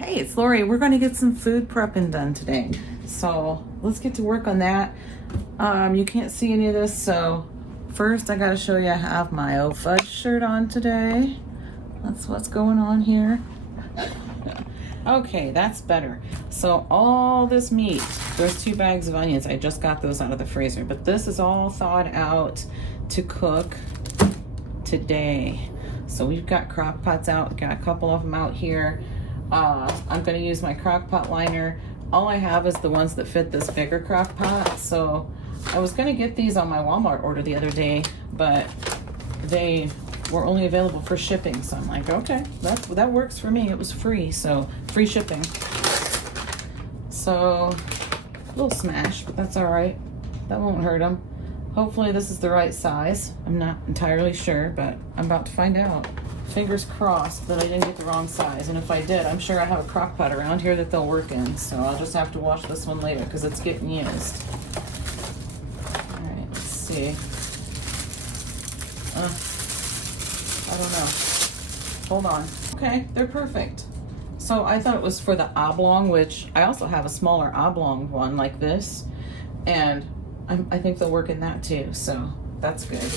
Hey, it's Lori. We're going to get some food prepping done today. So let's get to work on that. You can't see any of this, so first I got to show you I have my old fudge shirt on today. That's what's going on here. Okay, that's better. So all this meat, there's 2 bags of onions. I just got those out of the freezer, but this is all thawed out to cook today. So we've got crock pots out, got a couple of them out here. I'm going to use my crock pot liner. All I have is the ones that fit this bigger crock pot. So I was going to get these on my Walmart order the other day, but they were only available for shipping. So I'm like, okay, that works for me. It was free, so free shipping. So a little smash, but that's all right. That won't hurt them. Hopefully this is the right size. I'm not entirely sure, but I'm about to find out. Fingers crossed that I didn't get the wrong size, and if I did, I'm sure I have a crock pot around here that they'll work in, so I'll just have to wash this one later because it's getting used. Alright, let's see. I don't know. Hold on. Okay, they're perfect. So I thought it was for the oblong, which I also have a smaller oblong one like this, and I think they'll work in that too, so that's good.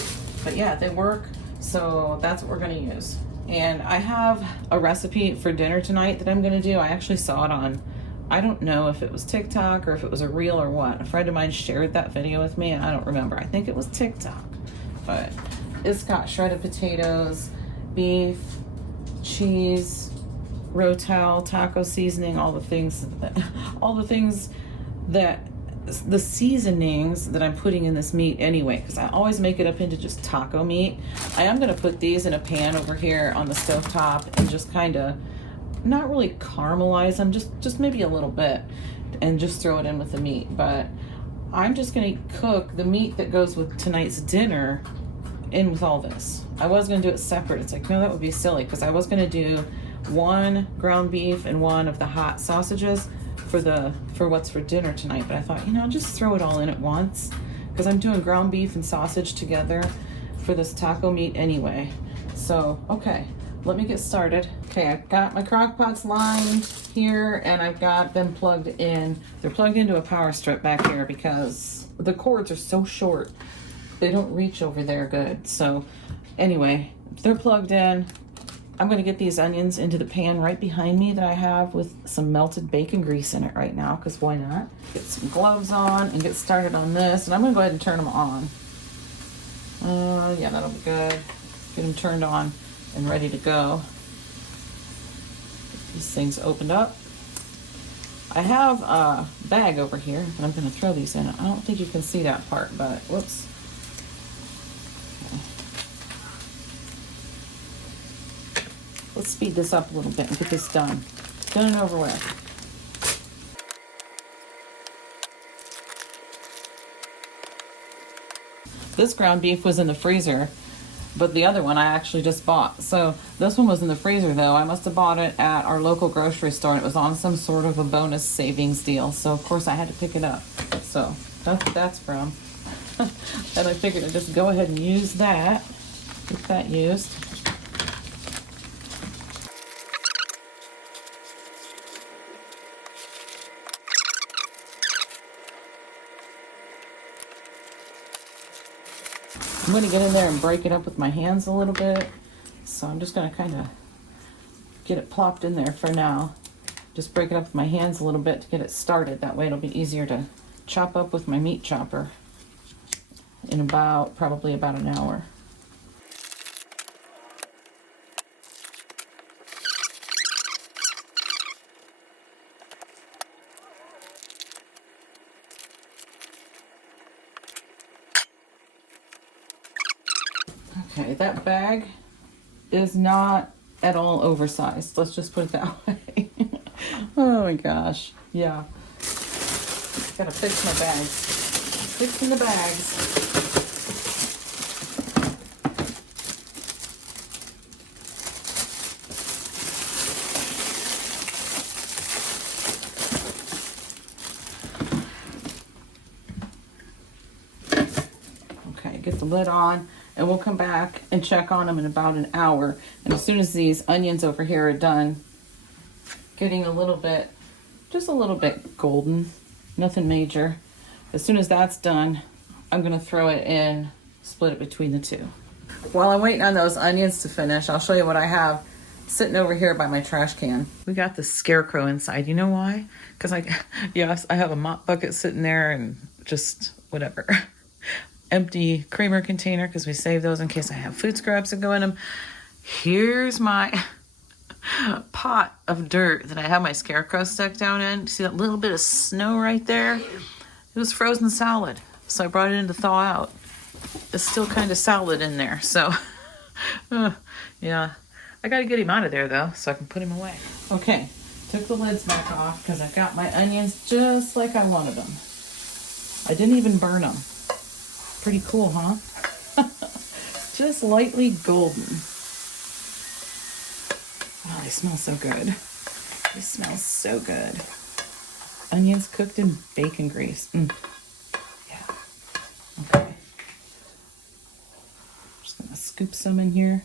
But yeah, they work. So that's what we're going to use. And I have a recipe for dinner tonight that I'm going to do. I actually saw it on, I don't know if it was TikTok or if it was a reel or what. A friend of mine shared that video with me and I don't remember. I think it was TikTok. But it's got shredded potatoes, beef, cheese, rotel, taco seasoning, all the things that the seasonings that I'm putting in this meat anyway, because I always make it up into just taco meat. I am going to put these in a pan over here on the stovetop and just kind of not really caramelize them, just maybe a little bit, and just throw it in with the meat. But I'm just going to cook the meat that goes with tonight's dinner in with all this. I was going to do it separate. It's like, no, that would be silly, because I was going to do 1 ground beef and 1 of the hot sausages for what's for dinner tonight, but I thought, just throw it all in at once, because I'm doing ground beef and sausage together for this taco meat anyway. So okay, let me get started. Okay, I've got my crock pots lined here and I've got them plugged in. They're plugged into a power strip back here because the cords are so short they don't reach over there good. So anyway, they're plugged in. I'm going to get these onions into the pan right behind me that I have with some melted bacon grease in it right now, because why not? Get some gloves on and get started on this. And I'm going to go ahead and turn them on. Yeah, that'll be good. Get them turned on and ready to go. Get these things opened up. I have a bag over here, and I'm going to throw these in. I don't think you can see that part, but whoops. Let's speed this up a little bit and get this done and over with. This ground beef was in the freezer, but the other one I actually just bought. So this one was in the freezer though. I must have bought it at our local grocery store and it was on some sort of a bonus savings deal. So of course I had to pick it up. So that's what that's from. And I figured I'd just go ahead and use that. Get that used. I'm going to get in there and break it up with my hands a little bit. So I'm just going to kind of get it plopped in there for now. Just break it up with my hands a little bit to get it started. That way it'll be easier to chop up with my meat chopper in probably about an hour. Okay, that bag is not at all oversized. Let's just put it that way. Oh my gosh. Yeah. Gotta fix my bags. Fixing the bags. Okay, get the lid on. And we'll come back and check on them in about an hour. And as soon as these onions over here are done, getting a little bit, just a little bit golden, nothing major. As soon as that's done, I'm gonna throw it in, split it between the two. While I'm waiting on those onions to finish, I'll show you what I have sitting over here by my trash can. We got the scarecrow inside. You know why? Because yes, I have a mop bucket sitting there and just whatever. Empty creamer container because we save those in case I have food scraps that go in them. Here's my pot of dirt that I have my scarecrow stuck down in. See that little bit of snow right there? It was frozen solid, so I brought it in to thaw out. It's still kind of solid in there, so yeah. I gotta get him out of there though, so I can put him away. Okay, took the lids back off because I got my onions just like I wanted them. I didn't even burn them. Pretty cool, huh? Just lightly golden. Oh, they smell so good. They smell so good. Onions cooked in bacon grease. Yeah. Okay. Just gonna scoop some in here.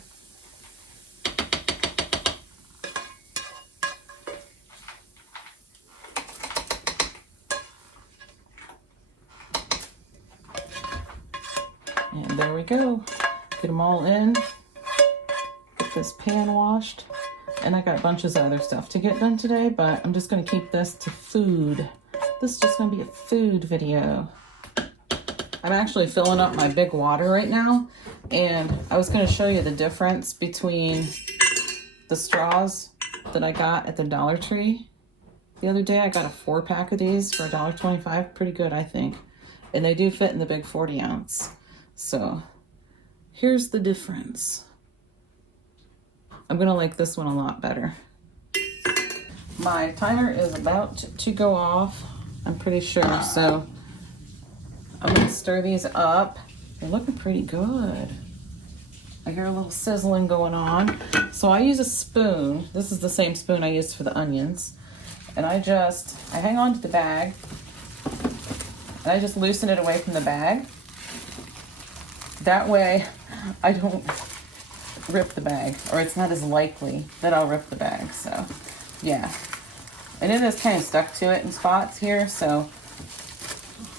And there we go. Get them all in. Get this pan washed. And I got bunches of other stuff to get done today, but I'm just going to keep this to food. This is just going to be a food video. I'm actually filling up my big water right now, and I was going to show you the difference between the straws that I got at the Dollar Tree. The other day I got a 4-pack of these for $1.25. Pretty good, I think. And they do fit in the big 40 ounce. So here's the difference. I'm gonna like this one a lot better. My timer is about to go off, I'm pretty sure, so I'm gonna stir these up. They're looking pretty good. I hear a little sizzling going on. So I use a spoon. This is the same spoon I used for the onions. And I hang on to the bag, and I just loosen it away from the bag. That way I don't rip the bag, or it's not as likely that I'll rip the bag. So yeah, and it is kind of stuck to it in spots here, so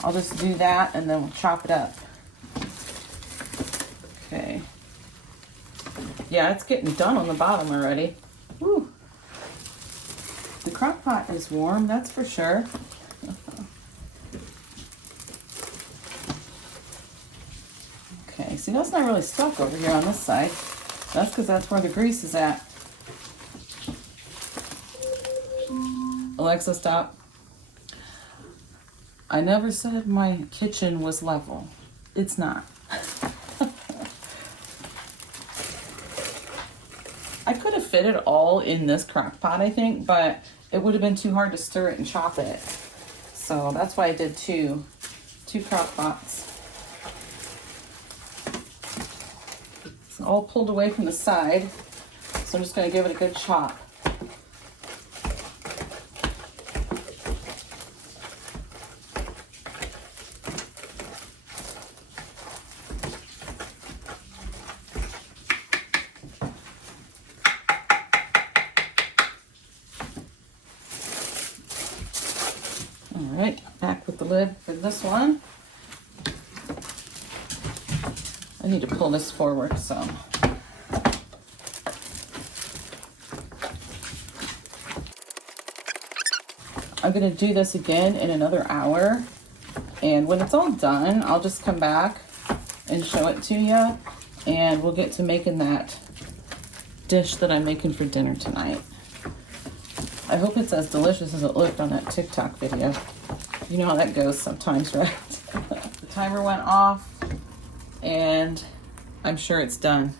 I'll just do that and then we'll chop it up. Okay, yeah, it's getting done on the bottom already. Woo. The crock pot is warm, that's for sure. Okay, see, that's not really stuck over here on this side. That's because that's where the grease is at. Alexa, stop. I never said my kitchen was level. It's not. I could have fit it all in this crock pot, I think, but it would have been too hard to stir it and chop it. So that's why I did two crock pots. All pulled away from the side, so I'm just going to give it a good chop. All right, back with the lid for this one. I need to pull this forward some. I'm gonna do this again in another hour, and when it's all done, I'll just come back and show it to you, and we'll get to making that dish that I'm making for dinner tonight. I hope it's as delicious as it looked on that TikTok video. You know how that goes sometimes, right? The timer went off, and I'm sure it's done.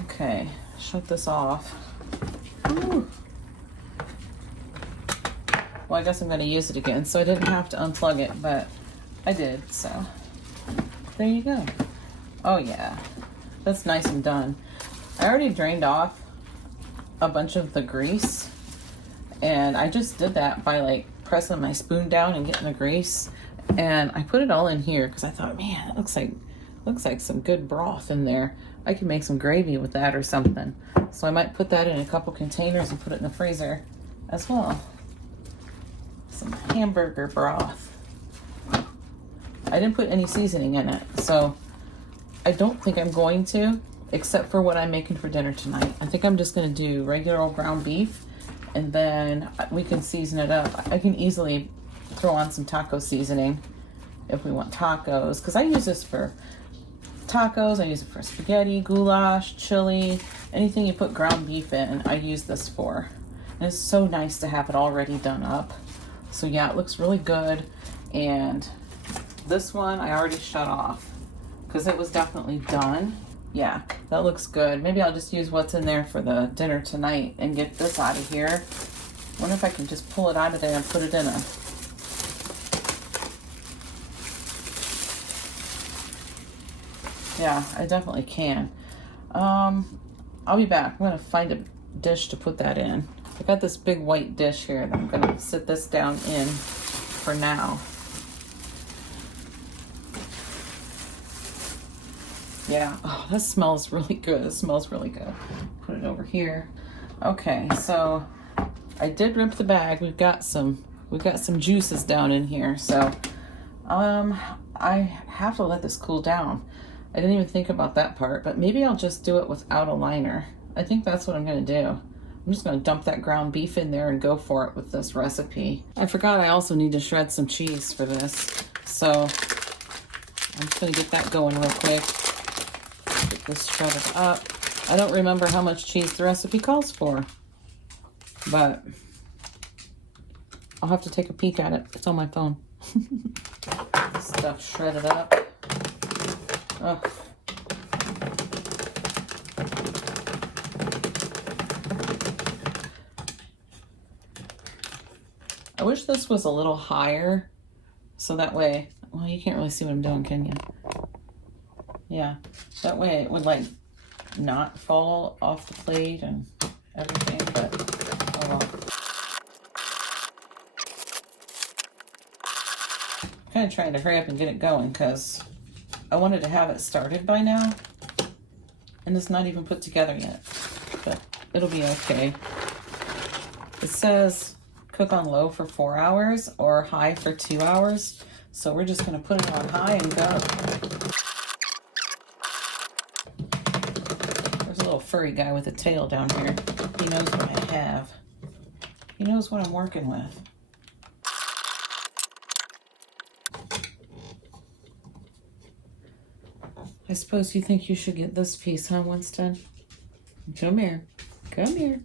Okay, shut this off. Ooh. Well, I guess I'm gonna use it again, so I didn't have to unplug it, but I did, so there you go. Oh yeah, that's nice and done. I already drained off a bunch of the grease, and I just did that by like pressing my spoon down and getting the grease, and I put it all in here because I thought, man, it looks like some good broth in there. I could make some gravy with that or something. So I might put that in a couple containers and put it in the freezer as well. Some hamburger broth. I didn't put any seasoning in it, so I don't think I'm going to, except for what I'm making for dinner tonight. I think I'm just going to do regular old ground beef, and then we can season it up. I can easily throw on some taco seasoning if we want tacos, because I use this for tacos, I use it for spaghetti, goulash, chili, anything you put ground beef in, I use this for. And it's so nice to have it already done up. So yeah, it looks really good. And this one I already shut off because it was definitely done. Yeah, that looks good. Maybe I'll just use what's in there for the dinner tonight and get this out of here. Wonder if I can just pull it out of there and put it in a... Yeah, I definitely can. I'll be back. I'm gonna find a dish to put that in. I got this big white dish here that I'm gonna sit this down in for now. Yeah, oh, that smells really good. It smells really good. Put it over here. Okay, so I did rip the bag. We've got some juices down in here. So I have to let this cool down. I didn't even think about that part, but maybe I'll just do it without a liner. I think that's what I'm gonna do. I'm just gonna dump that ground beef in there and go for it with this recipe. I forgot I also need to shred some cheese for this. So I'm just gonna get that going real quick. Get this shredded up. I don't remember how much cheese the recipe calls for, but I'll have to take a peek at it. It's on my phone. Stuff shredded up. Oh. I wish this was a little higher so that way, well, you can't really see what I'm doing, can you? Yeah, that way it would like not fall off the plate and everything, but oh well. I'm kind of trying to hurry up and get it going because I wanted to have it started by now, and it's not even put together yet, but it'll be okay. It says cook on low for 4 hours or high for 2 hours, so we're just going to put it on high and go. There's a little furry guy with a tail down here. He knows what I have. He knows what I'm working with. I suppose you think you should get this piece, huh, Winston? Come here. Come here.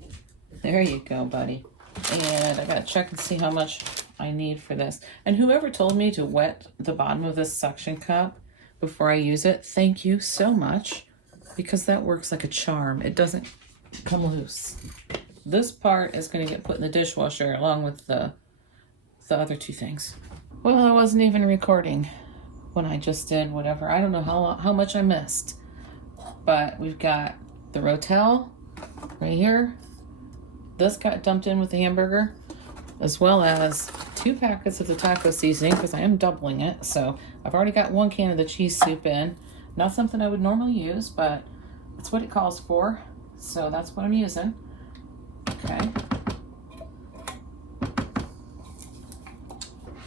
There you go, buddy. And I gotta check and see how much I need for this. And whoever told me to wet the bottom of this suction cup before I use it, thank you so much, because that works like a charm. It doesn't come loose. This part is gonna get put in the dishwasher along with the other two things. Well, I wasn't even recording when I just did whatever. I don't know how much I missed, but we've got the Rotel right here. This got dumped in with the hamburger, as well as 2 packets of the taco seasoning, because I am doubling it. So I've already got 1 can of the cheese soup in. Not something I would normally use, but it's what it calls for. So that's what I'm using. Okay.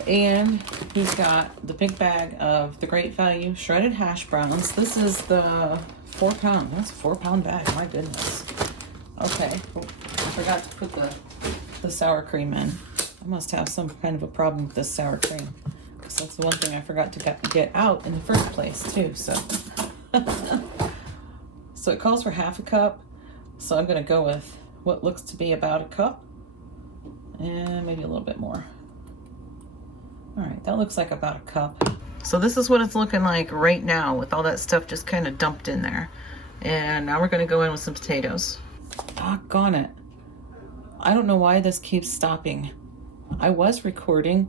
And he's got the big bag of the Great Value shredded hash browns. This is the 4 pound. That's a 4 pound bag. My goodness. Okay. I forgot to put the sour cream in. I must have some kind of a problem with this sour cream, because that's the one thing I forgot to get out in the first place too. So, so it calls for half a cup. So I'm going to go with what looks to be about a cup, and maybe a little bit more. All right, that looks like about a cup. So this is what it's looking like right now with all that stuff just kind of dumped in there. And now we're going to go in with some potatoes. Doggone it. I don't know why this keeps stopping. I was recording,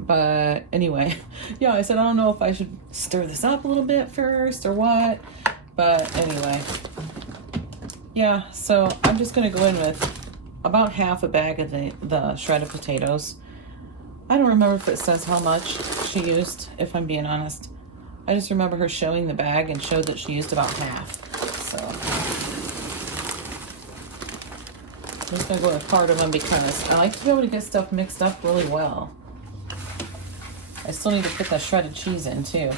but anyway. Yeah, I said I don't know if I should stir this up a little bit first or what. But anyway. Yeah, so I'm just going to go in with about half a bag of the shredded potatoes. I don't remember if it says how much she used, if I'm being honest. I just remember her showing the bag and showed that she used about half. So I'm just gonna go with cardamom because I like to be able to get stuff mixed up really well. I still need to put that shredded cheese in too.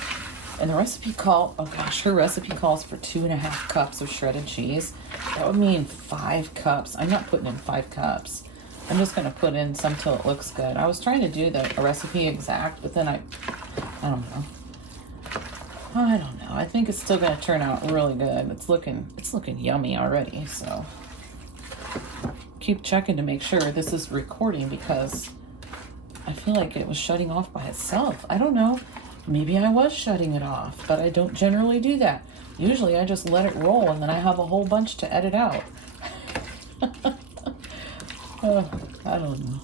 And the recipe oh gosh, her recipe calls for 2.5 cups of shredded cheese. That would mean 5 cups. I'm not putting in 5 cups. I'm just gonna put in some till it looks good. I was trying to do the recipe exact, but then I don't know. I don't know. I think it's still gonna turn out really good. It's looking yummy already, so keep checking to make sure this is recording because I feel like it was shutting off by itself. I don't know. Maybe I was shutting it off, but I don't generally do that. Usually I just let it roll and then I have a whole bunch to edit out. I don't know.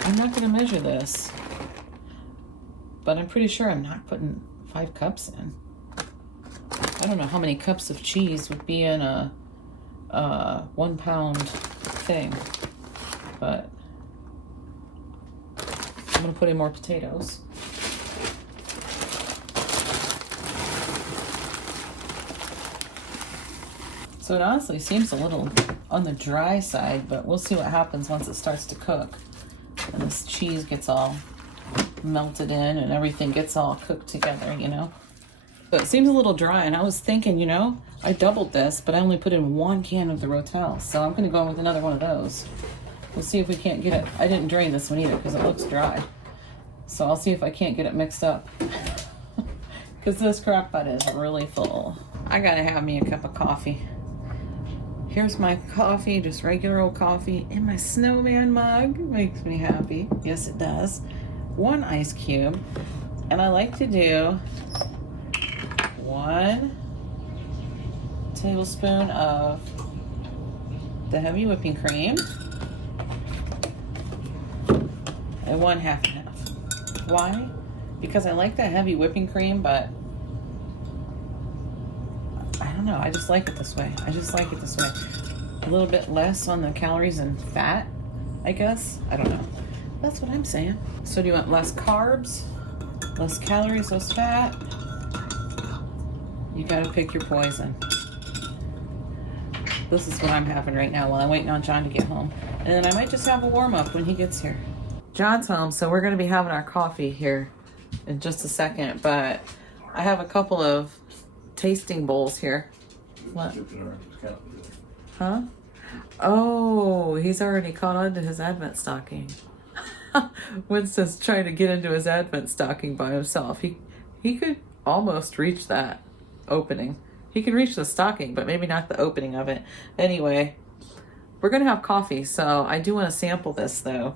I'm not going to measure this, but I'm pretty sure I'm not putting 5 cups in. I don't know how many cups of cheese would be in a 1 pound thing, but I'm going to put in more potatoes. So it honestly seems a little on the dry side, but we'll see what happens once it starts to cook. And this cheese gets all melted in and everything gets all cooked together, you know. But it seems a little dry, and I was thinking, you know, I doubled this, but I only put in 1 can of the Rotel, so I'm going to go in with another one of those. We'll see if we can't get it. I didn't drain this one either because it looks dry. So I'll see if I can't get it mixed up. Because this crock pot is really full. I got to have me a cup of coffee. Here's my coffee, just regular old coffee in my snowman mug. Makes me happy. Yes, it does. 1 ice cube. And I like to do 1 tablespoon of the heavy whipping cream and 1 half and half. Why? Because I like that heavy whipping cream, but I don't know. I just like it this way. I just like it this way. A little bit less on the calories and fat, I guess. I don't know. That's what I'm saying. So do you want less carbs, less calories, less fat? You gotta pick your poison. This is what I'm having right now while I'm waiting on John to get home. And then I might just have a warm up when he gets here. John's home, so we're gonna be having our coffee here in just a second, but I have a couple of tasting bowls here. What? Huh? Oh, he's already caught on to his Advent stocking. Winston's trying to get into his Advent stocking by himself. He could almost reach that opening. He can reach the stocking, but maybe not the opening of it. Anyway, we're gonna have coffee, so I do want to sample this though.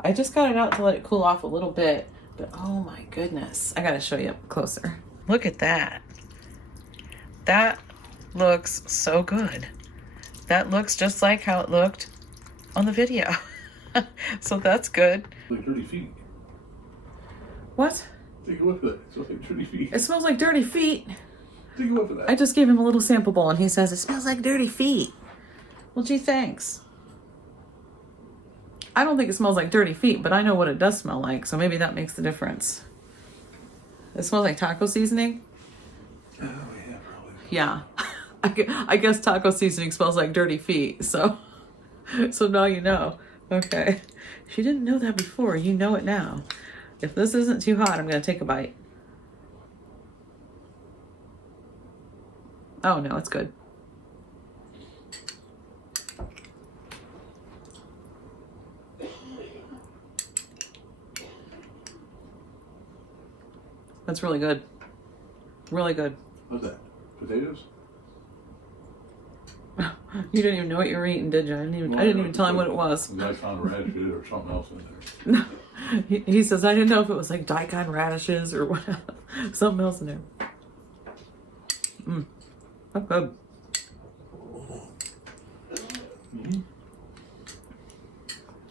I just got it out to let it cool off a little bit, but oh my goodness, I gotta show you up closer. Look at that. That looks so good. That looks just like how it looked on the video. So that's good. Like dirty feet. What? Take a whiff of that. It smells like dirty feet. It smells like dirty feet. Take a whiff of that. I just gave him a little sample bowl and he says, it smells like dirty feet. Well, gee, thanks. I don't think it smells like dirty feet, but I know what it does smell like, so maybe that makes the difference. It smells like taco seasoning? Oh, yeah, probably. Yeah. I guess taco seasoning smells like dirty feet, so now you know. Okay. If you didn't know that before, you know it now. If this isn't too hot, I'm going to take a bite. Oh, no, it's good. That's really good. Really good. What's that? Potatoes? You didn't even know what you were eating, did you? I didn't even tell him what it was. Daikon radishes or something else in there. He says, I didn't know if it was like daikon radishes or what. Something else in there. That's good. Mm-hmm.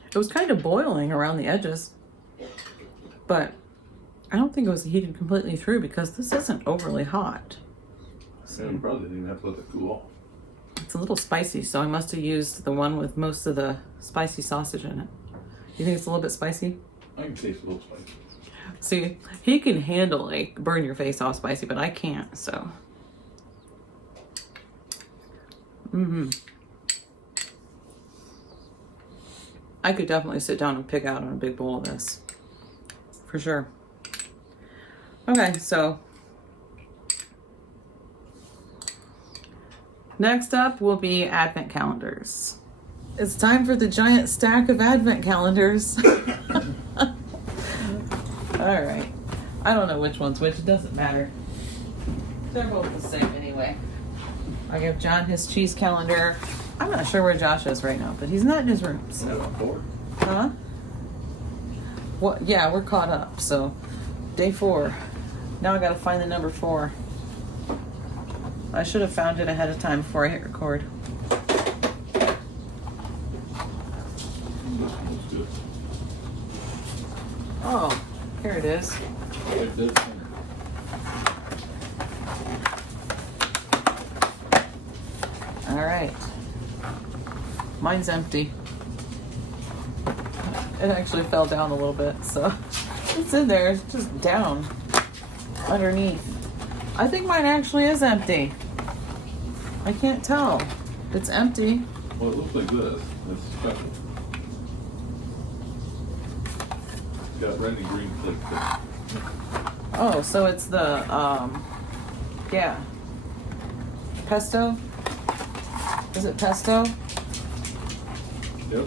It was kind of boiling around the edges, but I don't think it was heated completely through because this isn't overly hot. So you probably didn't even have to let it cool off. It's a little spicy, so I must have used the one with most of the spicy sausage in it. You think it's a little bit spicy? I can taste a little spicy. See, he can handle like burn your face off spicy, but I can't, so. I could definitely sit down and pick out on a big bowl of this. For sure. Okay, so next up will be advent calendars. It's time for the giant stack of advent calendars. All right. I don't know which one's which. It doesn't matter. They're both the same anyway. I give John his cheese calendar. I'm not sure where Josh is right now, but he's not in his room. So. Huh? What? Yeah, we're caught up. So, day 4. Now I gotta find the number 4. I should have found it ahead of time before I hit record. Oh, here it is. All right. Mine's empty. It actually fell down a little bit, so it's in there. It's just down underneath. I think mine actually is empty. I can't tell. It's empty. Well, it looks like this. It's special. It's got red and green click. Oh, so it's the, yeah. Pesto? Is it pesto? Yep.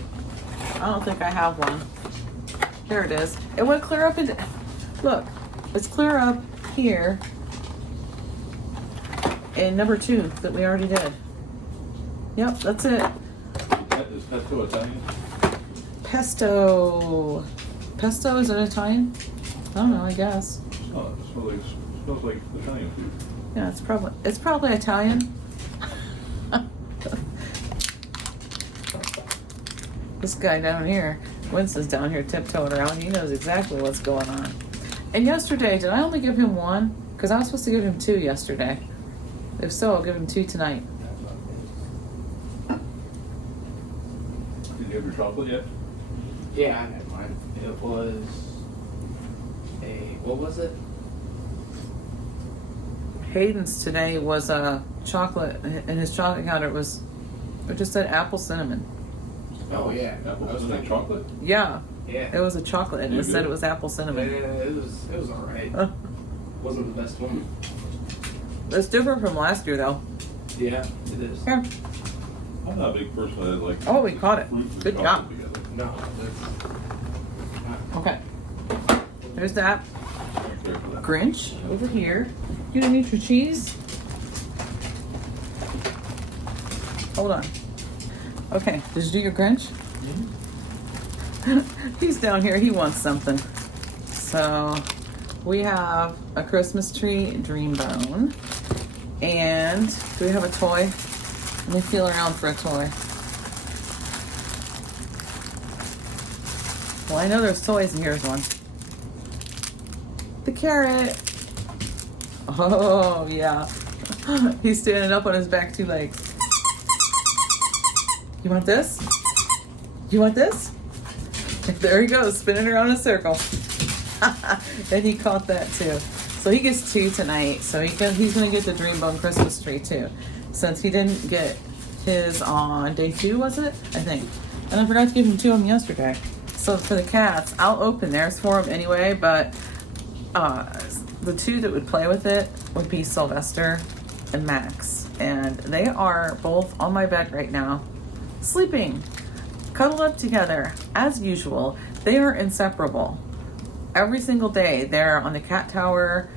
I don't think I have one. Here it is. It went clear up into, look, it's clear up here in number 2 that we already did. Yep, that's it. Is pesto Italian? Pesto. Pesto, is it Italian? I don't know, I guess. Oh, it smells like Italian food. Yeah, it's probably Italian. This guy down here, Winston's down here tiptoeing around. He knows exactly what's going on. And yesterday, did I only give him 1? Because I was supposed to give him 2 yesterday. If so, I'll give him 2 tonight. Did you have your chocolate yet? Yeah, I had mine. It was what was it? Hayden's today was a chocolate, and his chocolate counter it just said apple cinnamon. Oh yeah, Apple cinnamon chocolate? Yeah. Yeah. It was a chocolate, and it said it was apple Yeah, cinnamon. it was alright. Wasn't the best one. It's different from last year, though. Yeah, it is. Here. I'm not a big person that like. Oh, we caught it. fruit and Good chocolate job. together. No, that's Okay. There's that. I don't care for that. Grinch over here. You didn't eat your cheese? Hold on. Okay, did you do your Grinch? He's down here. He wants something. So we have a Christmas tree dream bone. And do we have a toy? Let me feel around for a toy. Well, I know there's toys, and here's one. The carrot. Oh, yeah. He's standing up on his back 2 legs. You want this? You want this? There he goes, spinning around in a circle. And he caught that too. So he gets 2 tonight. So he's going to get the Dreambone Christmas tree too. Since he didn't get his on day 2, was it? I think. And I forgot to give him 2 of them yesterday. So for the cats, I'll open theirs for them anyway, but the 2 that would play with it would be Sylvester and Max. And they are both on my bed right now, sleeping, cuddled up together, as usual. They are inseparable. Every single day, they're on the cat tower,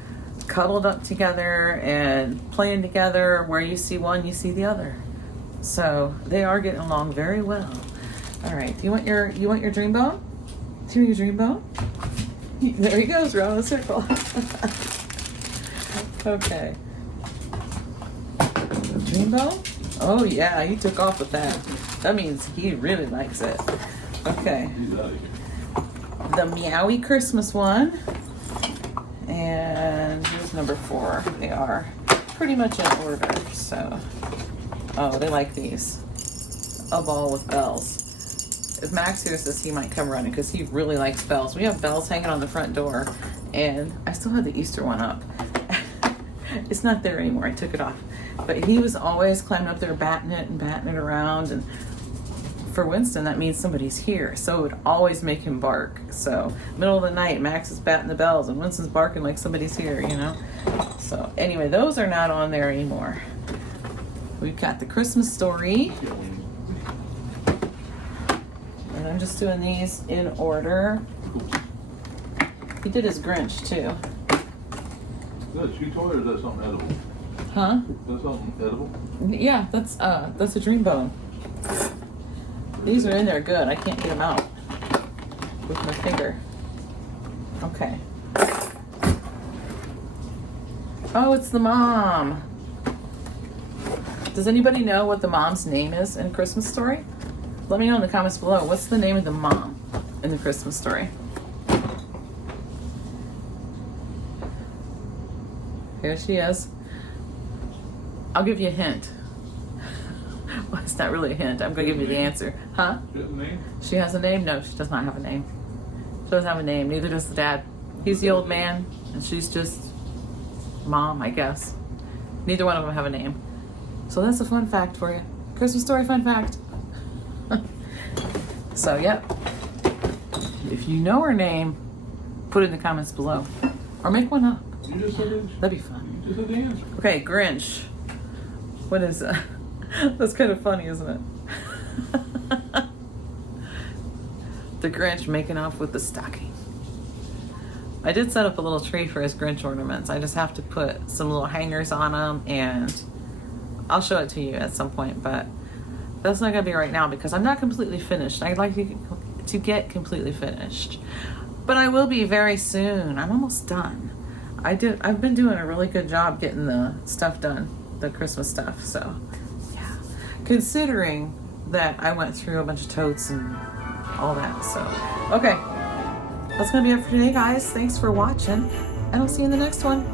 cuddled up together and playing together. Where you see one, you see the other. So they are getting along very well. All right, you want your dream bone? Do you want your dream bone? There he goes, around the circle. Okay. Dream bone? Oh yeah, he took off with that. That means he really likes it. Okay. He's out of here. The Meowie Christmas one. And here's number 4. They are pretty much in order, so. Oh, they like these. A ball with bells. If Max hears this, he might come running because he really likes bells. We have bells hanging on the front door, and I still have the Easter one up. It's not there anymore. I took it off. But he was always climbing up there, batting it around and for Winston, that means somebody's here. So it would always make him bark. So middle of the night, Max is batting the bells and Winston's barking like somebody's here, you know? So anyway, those are not on there anymore. We've got the Christmas story. And I'm just doing these in order. He did his Grinch too. Is that a chew toy or is that something edible? Huh? Is that something edible? Yeah, that's a dream bone. These are in there good. I can't get them out with my finger. Okay. Oh, it's the mom. Does anybody know what the mom's name is in Christmas Story? Let me know in the comments below. What's the name of the mom in the Christmas Story? Here she is. I'll give you a hint. Well, it's not really a hint. I'm going to give you the answer. Huh? She has a name? She has a name? No, she does not have a name. She doesn't have a name. Neither does the dad. He's the old man, and she's just mom, I guess. Neither one of them have a name. So that's a fun fact for you. Christmas Story fun fact. So, yep. If you know her name, put it in the comments below. Or make one up. You just said it. That'd be fun. You just said the answer. Okay, Grinch. What is that? That's kind of funny, isn't it? The Grinch making off with the stocking. I did set up a little tree for his Grinch ornaments. I just have to put some little hangers on them, and I'll show it to you at some point, but that's not going to be right now because I'm not completely finished. I'd like to get completely finished. But I will be very soon. I'm almost done. I've been doing a really good job getting the stuff done, the Christmas stuff, so yeah. Considering that I went through a bunch of totes and all that, so. Okay, that's gonna be it for today, guys. Thanks for watching, and I'll see you in the next one.